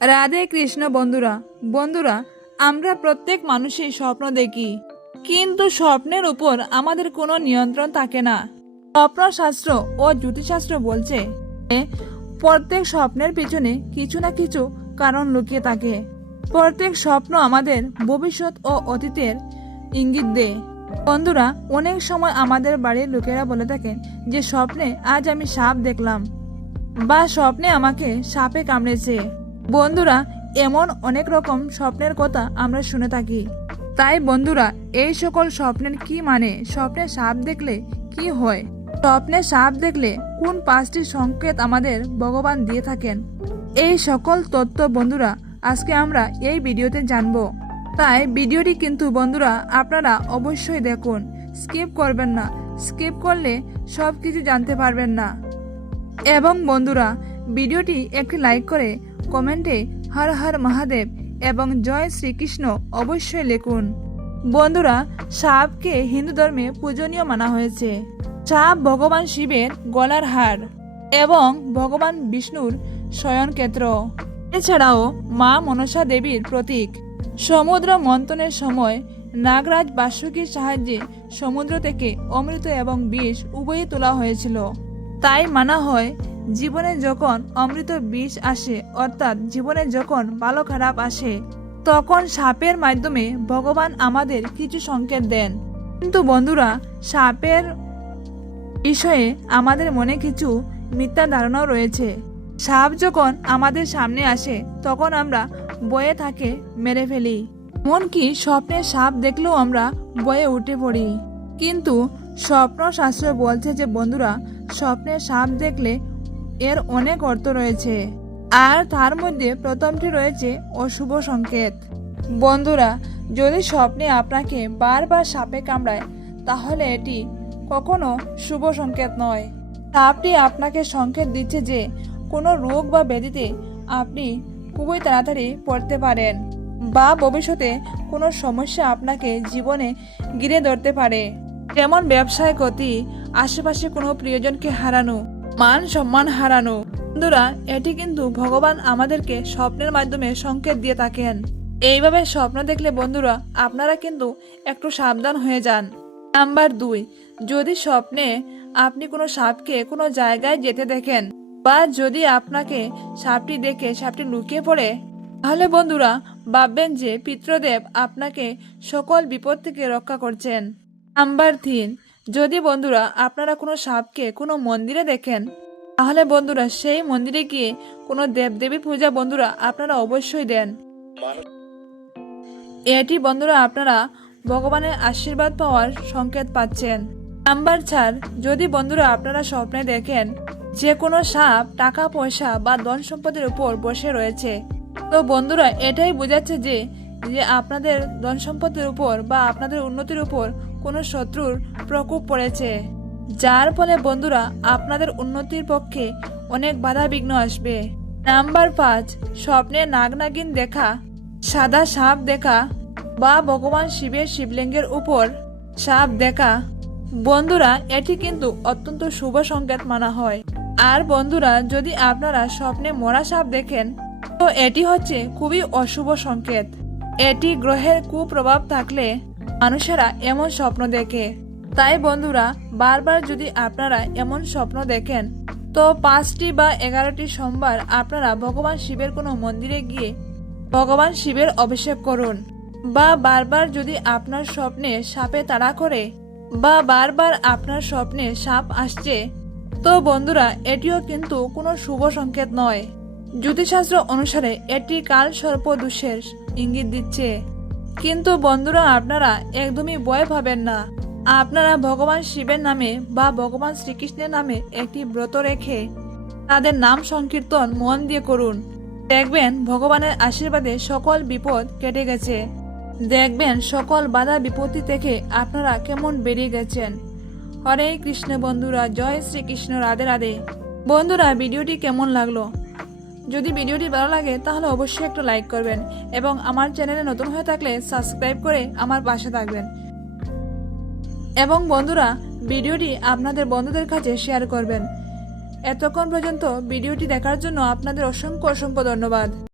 রাধে কৃষ্ণ। বন্ধুরা বন্ধুরা আমরা প্রত্যেক মানুষই স্বপ্ন দেখি, কিন্তু স্বপ্নের উপর আমাদের কোনো নিয়ন্ত্রণ থাকে না। স্বপ্নশাস্ত্র ও জ্যোতিষশাস্ত্র বলছে যে প্রত্যেক স্বপ্নের পিছনে কিছু না কিছু কারণ লুকিয়ে থাকে। প্রত্যেক স্বপ্ন আমাদের ভবিষ্যৎ ও অতীতের ইঙ্গিত দেয়। বন্ধুরা, অনেক সময় আমাদের বাড়ির লোকেরা বলে থাকেন যে স্বপ্নে আজ আমি সাপ দেখলাম, বা স্বপ্নে আমাকে সাপে কামড়েছে। বন্ধুরা, এমন অনেক রকম স্বপ্নের কথা আমরা শুনে থাকি। তাই বন্ধুরা, এই সকল স্বপ্নের কি মানে, স্বপ্নে সাপ দেখলে কি হয়, স্বপ্নে সাপ দেখলে কোন 5টি সংকেত আমাদের ভগবান দিয়ে থাকেন, এই সকল তথ্য বন্ধুরা আজকে আমরা এই ভিডিওতে জানবো। তাই ভিডিওটি কিন্তু বন্ধুরা আপনারা অবশ্যই দেখুন, স্কিপ করবেন না। স্কিপ করলে সব কিছু জানতে পারবেন না। এবং বন্ধুরা, ভিডিওটি একটি লাইক করে কমেন্টে হর হর মহাদেব এবং জয় শ্রীকৃষ্ণ অবশ্যই লিখুন। বন্ধুরা, সাপকে হিন্দু ধর্মে পূজনীয় মানা হয়েছে। সাপ ভগবান শিবের গলার হার এবং ভগবান বিষ্ণুর শয়নক্ষেত্র। এছাড়াও মা মনসা দেবীর প্রতীক। সমুদ্র মন্থনের সময় নাগরাজ বাসুকীর সাহায্যে সমুদ্র থেকে অমৃত এবং বিষ উভয়ই তোলা হয়েছিল। তাই মানা হয় জীবনে যখন অমৃত বিষ আসে, অর্থাৎ জীবনে যখন ভালো খারাপ আসে, তখন সাপের মাধ্যমে ভগবান আমাদের কিছু সংকেত দেন। কিন্তু বন্ধুরা, সাপের বিষয়ে আমাদের মনে কিছু মিথ্যা ধারণাও রয়েছে। সাপ যখন আমাদের সামনে আসে তখন আমরা ভয়ে তাকে মেরে ফেলি, এমনকি স্বপ্নে সাপ দেখলেও আমরা ভয়ে উঠে পড়ি। কিন্তু স্বপ্নশাস্ত্র বলছে যে বন্ধুরা, স্বপ্নে সাপ দেখলে এর অনেক অর্থ রয়েছে, আর তার মধ্যে প্রথমটি রয়েছে অশুভ সংকেত। বন্ধুরা, যদি স্বপ্নে আপনাকে বারবার সাপে কামড়ায় তাহলে এটি কখনো শুভ সংকেত নয়। সাপটি আপনাকে সংকেত দিচ্ছে যে কোনো রোগ বা ব্যাধিতে আপনি খুবই তাড়াতাড়ি পড়তে পারেন, বা ভবিষ্যতে কোনো সমস্যা আপনাকে জীবনে ঘিরে ধরতে পারে, যেমন ব্যবসায় ক্ষতি, আশেপাশে কোনো প্রিয়জনকে হারানো, মান সম্মান হারানো। বন্ধুরা, এটি কিন্তু ভগবান আমাদেরকে স্বপ্নের মাধ্যমে সংকেত দিয়ে থাকেন। এইভাবে স্বপ্ন দেখলে বন্ধুরা আপনারা কিন্তু একটু সাবধান হয়ে যান। নাম্বার 2, যদি স্বপ্নে আপনি কোনো সাপকে কোনো জায়গায় যেতে দেখেন, বা যদি আপনাকে সাপটি দেখে সাপটি লুকিয়ে পড়ে, তাহলে বন্ধুরা ভাববেন যে পিতৃদেব আপনাকে সকল বিপদ থেকে রক্ষা করছেন। নাম্বার 3, যদি বন্ধুরা আপনারা কোনো সাপকে কোনো মন্দিরে দেখেন, তাহলে বন্ধুরা সেই মন্দিরে গিয়ে কোনো দেবদেবীর পূজা বন্ধুরা আপনারা অবশ্যই দেন। এটি বন্ধুরা আপনারা ভগবানের আশীর্বাদ পাওয়ার সংকেত পাচ্ছেন। নাম্বার 4, যদি বন্ধুরা আপনারা স্বপ্নে দেখেন যে কোনো সাপ টাকা পয়সা বা ধন সম্পদের উপর বসে রয়েছে, তো বন্ধুরা এটাই বোঝাচ্ছে যে আপনাদের ধন সম্পদের উপর বা আপনাদের উন্নতির উপর কোনো শত্রুর প্রকোপ পড়েছে, যার ফলে বন্ধুরা আপনাদের উন্নতির পক্ষে অনেক বাধা বিঘ্ন আসবে। নাম্বার 5, স্বপ্নে নাগনাগিন দেখা, সাদা সাপ দেখা, বা ভগবান শিবের শিবলিঙ্গের উপর সাপ দেখা, বন্ধুরা এটি কিন্তু অত্যন্ত শুভ সংকেত মানা হয়। আর বন্ধুরা, যদি আপনারা স্বপ্নে মরা সাপ দেখেন, তো এটি হচ্ছে খুবই অশুভ সংকেত। এটি গ্রহের কুপ্রভাব থাকলে মানুষেরা এমন স্বপ্ন দেখে। তাই বন্ধুরা বারবার যদি আপনারা এমন স্বপ্ন দেখেন, তো 5টি বা 11টি সোমবার আপনারা ভগবান শিবের কোনো মন্দিরে গিয়ে ভগবান শিবের অভিষেক করুন। বা বারবার যদি আপনার স্বপ্নে সাপে তাড়া করে, বা বারবার আপনার স্বপ্নে সাপ আসছে, তো বন্ধুরা এটিও কিন্তু কোনো শুভ সংকেত নয়। জ্যোতিষশাস্ত্র অনুসারে এটি কাল সর্প দোষের ইঙ্গিত দিচ্ছে। কিন্তু বন্ধুরা আপনারা একদমই ভয় পাবেন না। আপনারা ভগবান শিবের নামে বা ভগবান শ্রীকৃষ্ণের নামে একটি ব্রত রেখে তাদের নাম সংকীর্তন মন দিয়ে করুন। দেখবেন ভগবানের আশীর্বাদে সকল বিপদ কেটে গেছে। দেখবেন সকল বাধা বিপত্তি থেকে আপনারা কেমন বেরিয়ে গেছেন। হরে কৃষ্ণ। বন্ধুরা জয় শ্রীকৃষ্ণ। রাধে রাধে। বন্ধুরা ভিডিওটি কেমন লাগলো? যদি ভিডিওটি ভালো লাগে তাহলে অবশ্যই একটু লাইক করবেন, এবং আমার চ্যানেলে নতুন হয়ে থাকলে সাবস্ক্রাইব করে আমার পাশে থাকবেন। এবং বন্ধুরা ভিডিওটি আপনাদের বন্ধুদের কাছে শেয়ার করবেন। এতক্ষণ পর্যন্ত ভিডিওটি দেখার জন্য আপনাদের অসংখ্য ধন্যবাদ।